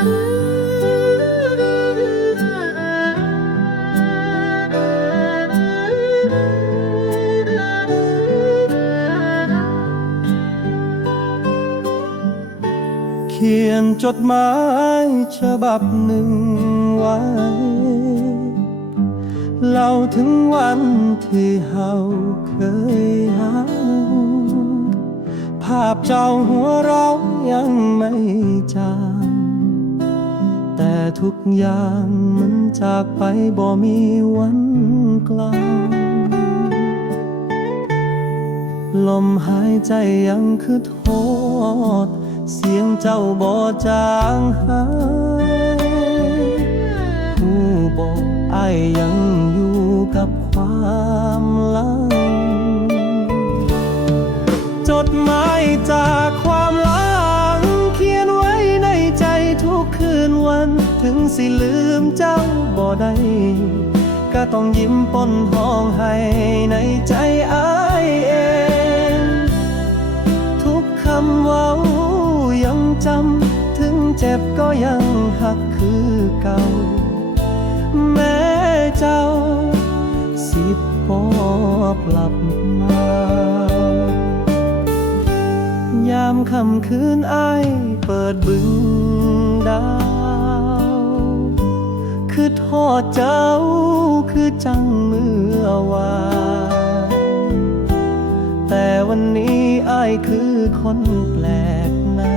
เขียนจดหมายฉบับหนึ่งไว้เล่าถึงวันที่เฮาเคยหาภาพเจ้าหัวเรายังไม่จาง ทุกอย่างมันจากไปบ่มีวันกลางลมหายใจยังคือโทษ เสียงเจ้าบ่จางหายผู้บอกไอยังอยู่กับความลัง จดหมาย วันถึงสิลืมเจ้าบ่ได้ก็ต้องยิ้มปนห้องให้ในใจอายเอง ทุกคำเว้ายังจำ ถึงเจ็บก็ยังหักคือเก่า แม้เจ้า สิบปอบกลับมา ยามค่ำคืนอายเปิดบึงดาว คือทอดเจ้าคือจังเมื่อวานแต่วันนี้อายคือคนแปลกหน้า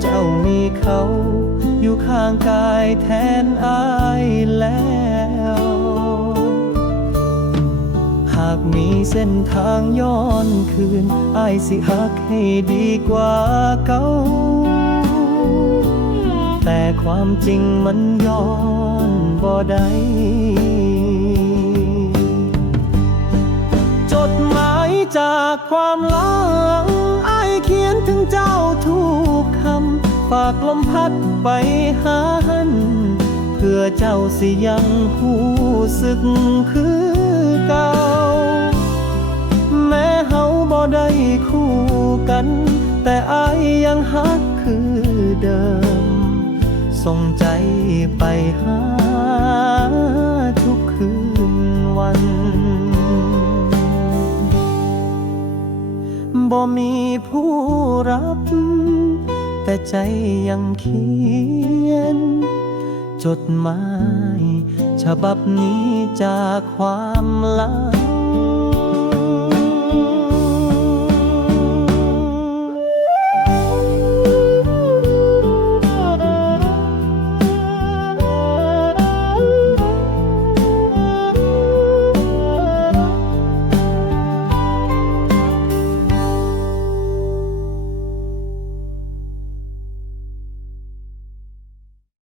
เจ้ามีเขาอยู่ข้างกายแทนอายแล้ว หากมีเส้นทางย้อนคืนอายสิหักให้ดีกว่าเก่าแต่ความจริงมันย้อน บ่ได้จดหมายจากความหลังไอเขียนถึงเจ้าทุกคำ ฝากลมพัดไปหาหัน เพื่อเจ้าสิยังหูสึกคือเก่า แม้เฮาบ่ได้คู่กัน แต่อายยังฮักคือเดิมส่งใจไปหา บ่มีผู้รับ แต่ใจยังเขียน จดหมาย ฉบับนี้จากความลับ